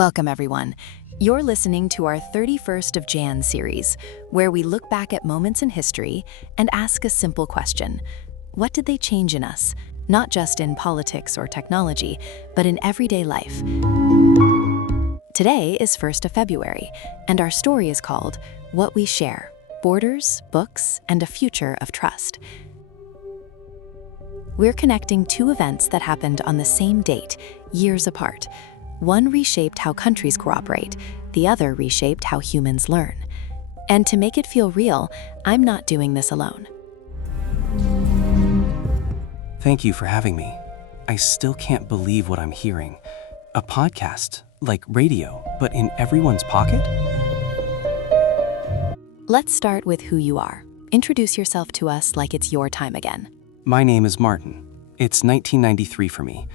Welcome, everyone. You're listening to our 31st of Jan series, where we look back at moments in history and ask a simple question. What did they change in us? Not just in politics or technology, but in everyday life. Today is 1st of February, and our story is called What We Share: Borders, Books, and a Future of Trust. We're connecting two events that happened on the same date, years apart. One reshaped how countries cooperate, the other reshaped how humans learn. And to make it feel real, I'm not doing this alone. Thank you for having me. I still can't believe what I'm hearing. A podcast, like radio, but in everyone's pocket? Let's start with who you are. Introduce yourself to us like it's your time again. My name is Martin. It's 1993 for me.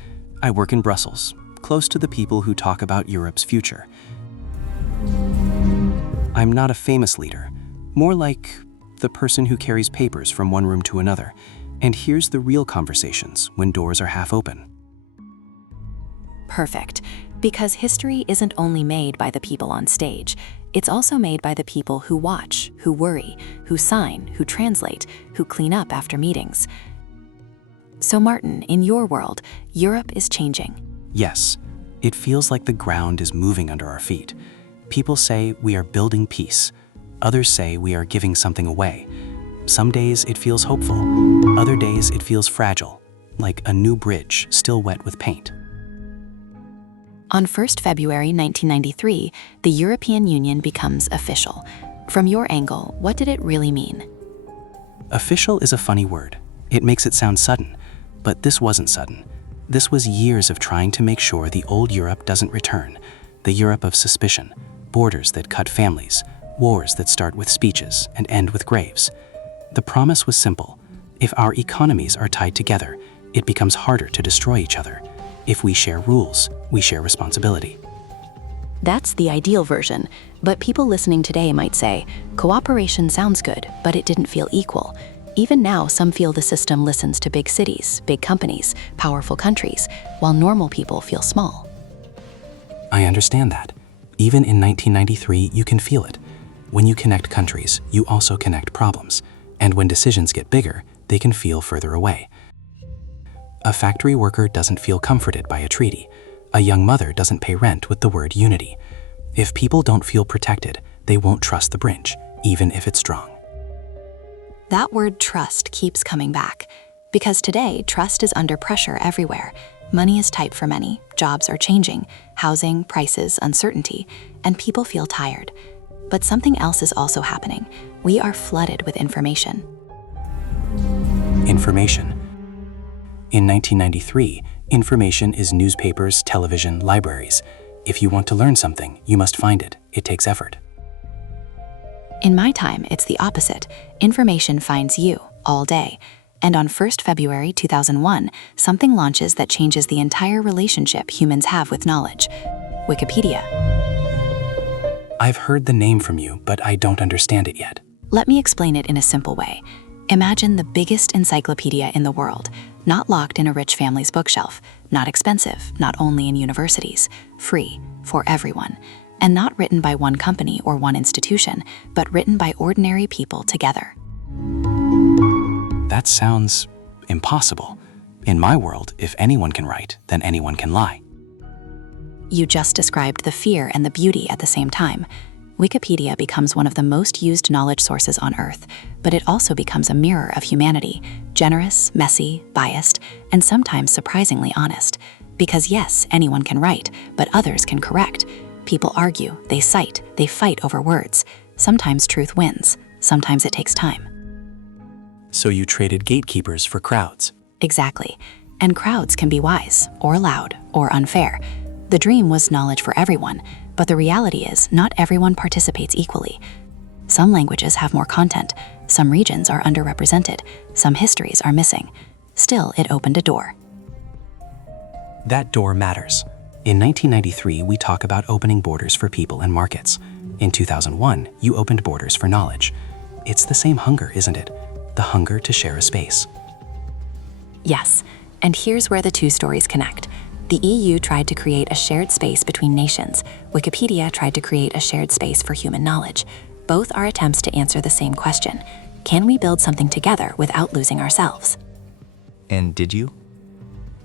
I work in Brussels, close to the people who talk about Europe's future. I'm not a famous leader, more like the person who carries papers from one room to another and hears the real conversations when doors are half open. Perfect, because history isn't only made by the people on stage, it's also made by the people who watch, who worry, who sign, who translate, who clean up after meetings. So Martin, in your world, Europe is changing. Yes, it feels like the ground is moving under our feet. People say we are building peace. Others say we are giving something away. Some days it feels hopeful. Other days it feels fragile, like a new bridge still wet with paint. On 1st February 1993, the European Union becomes official. From your angle, what did it really mean? Official is a funny word. It makes it sound sudden, but this wasn't sudden. This was years of trying to make sure the old Europe doesn't return, the Europe of suspicion, borders that cut families, wars that start with speeches and end with graves. The promise was simple. If our economies are tied together, it becomes harder to destroy each other. If we share rules, we share responsibility. That's the ideal version, but people listening today might say, cooperation sounds good, but it didn't feel equal. Even now, some feel the system listens to big cities, big companies, powerful countries, while normal people feel small. I understand that. Even in 1993, you can feel it. When you connect countries, you also connect problems. And when decisions get bigger, they can feel further away. A factory worker doesn't feel comforted by a treaty. A young mother doesn't pay rent with the word unity. If people don't feel protected, they won't trust the bridge, even if it's strong. That word trust keeps coming back, because today trust is under pressure everywhere. Money is tight for many, jobs are changing, housing, prices, uncertainty, and people feel tired. But something else is also happening. We are flooded with information. Information. In 1993, information is newspapers, television, libraries. If you want to learn something, you must find it. It takes effort. In my time, it's the opposite. Information finds you all day. And on 1st February 2001, something launches that changes the entire relationship humans have with knowledge. Wikipedia. I've heard the name from you, but I don't understand it yet. Let me explain it in a simple way. Imagine the biggest encyclopedia in the world, not locked in a rich family's bookshelf, not expensive, not only in universities, free for everyone. And not written by one company or one institution, but written by ordinary people together. That sounds impossible. In my world, if anyone can write, then anyone can lie. You just described the fear and the beauty at the same time. Wikipedia becomes one of the most used knowledge sources on Earth, but it also becomes a mirror of humanity, generous, messy, biased, and sometimes surprisingly honest. Because yes, anyone can write, but others can correct. People argue, they cite, they fight over words. Sometimes truth wins, sometimes it takes time. So you traded gatekeepers for crowds. Exactly. And crowds can be wise, or loud, or unfair. The dream was knowledge for everyone, but the reality is not everyone participates equally. Some languages have more content, some regions are underrepresented, some histories are missing. Still, it opened a door. That door matters. In 1993, we talk about opening borders for people and markets. In 2001, you opened borders for knowledge. It's the same hunger, isn't it? The hunger to share a space. Yes, and here's where the two stories connect. The EU tried to create a shared space between nations. Wikipedia tried to create a shared space for human knowledge. Both are attempts to answer the same question. Can we build something together without losing ourselves? And did you?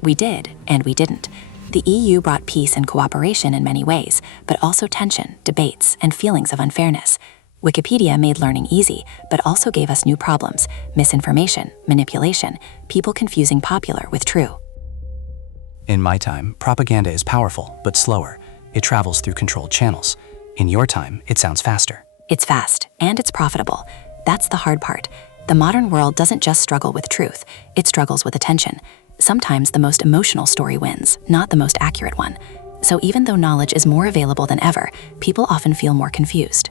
We did, and we didn't. The EU brought peace and cooperation in many ways, but also tension, debates, and feelings of unfairness. Wikipedia made learning easy, but also gave us new problems: misinformation, manipulation, people confusing popular with true. In my time, propaganda is powerful, but slower. It travels through controlled channels. In your time, it sounds faster. It's fast, and it's profitable. That's the hard part. The modern world doesn't just struggle with truth, it struggles with attention. Sometimes the most emotional story wins, not the most accurate one. So even though knowledge is more available than ever, people often feel more confused.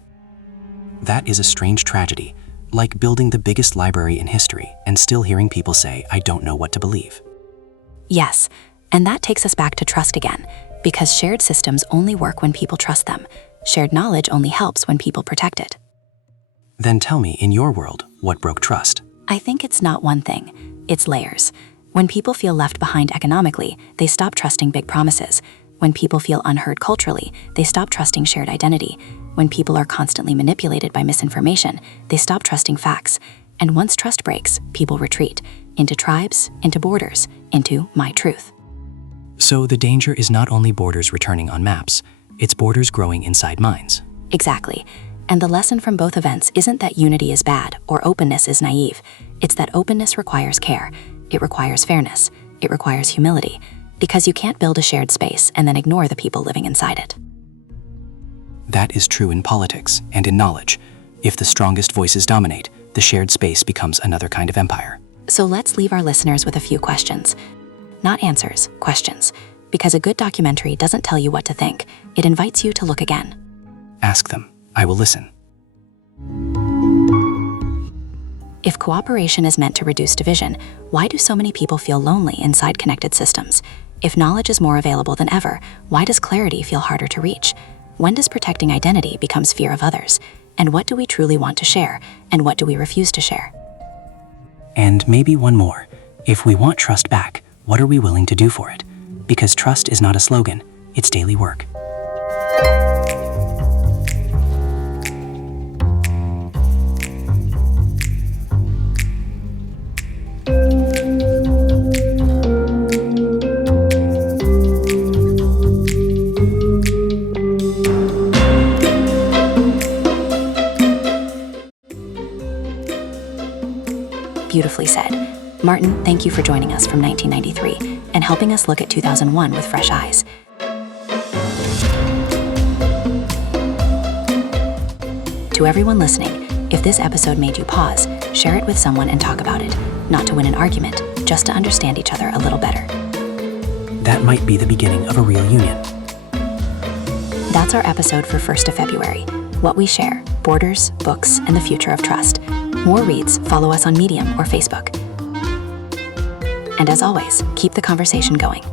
That is a strange tragedy, like building the biggest library in history and still hearing people say, "I don't know what to believe." Yes, and that takes us back to trust again, because shared systems only work when people trust them. Shared knowledge only helps when people protect it. Then tell me, in your world, what broke trust? I think it's not one thing, it's layers. When people feel left behind economically, they stop trusting big promises. When people feel unheard culturally, they stop trusting shared identity. When people are constantly manipulated by misinformation, they stop trusting facts. And once trust breaks, people retreat into tribes, into borders, into my truth. So the danger is not only borders returning on maps, it's borders growing inside minds. Exactly. And the lesson from both events isn't that unity is bad or openness is naive. It's that openness requires care. It requires fairness. It requires humility. Because you can't build a shared space and then ignore the people living inside it. That is true in politics and in knowledge. If the strongest voices dominate, the shared space becomes another kind of empire. So let's leave our listeners with a few questions. Not answers, questions. Because a good documentary doesn't tell you what to think. It invites you to look again. Ask them. I will listen. If cooperation is meant to reduce division, why do so many people feel lonely inside connected systems? If knowledge is more available than ever, why does clarity feel harder to reach? When does protecting identity become fear of others? And what do we truly want to share? And what do we refuse to share? And maybe one more. If we want trust back, what are we willing to do for it? Because trust is not a slogan, it's daily work. Beautifully said. Martin, thank you for joining us from 1993 and helping us look at 2001 with fresh eyes. To everyone listening, if this episode made you pause, share it with someone and talk about it. Not to win an argument, just to understand each other a little better. That might be the beginning of a real union. That's our episode for 1st of February. What we share, borders, books, and the future of trust. More reads, follow us on Medium or Facebook. And as always, keep the conversation going.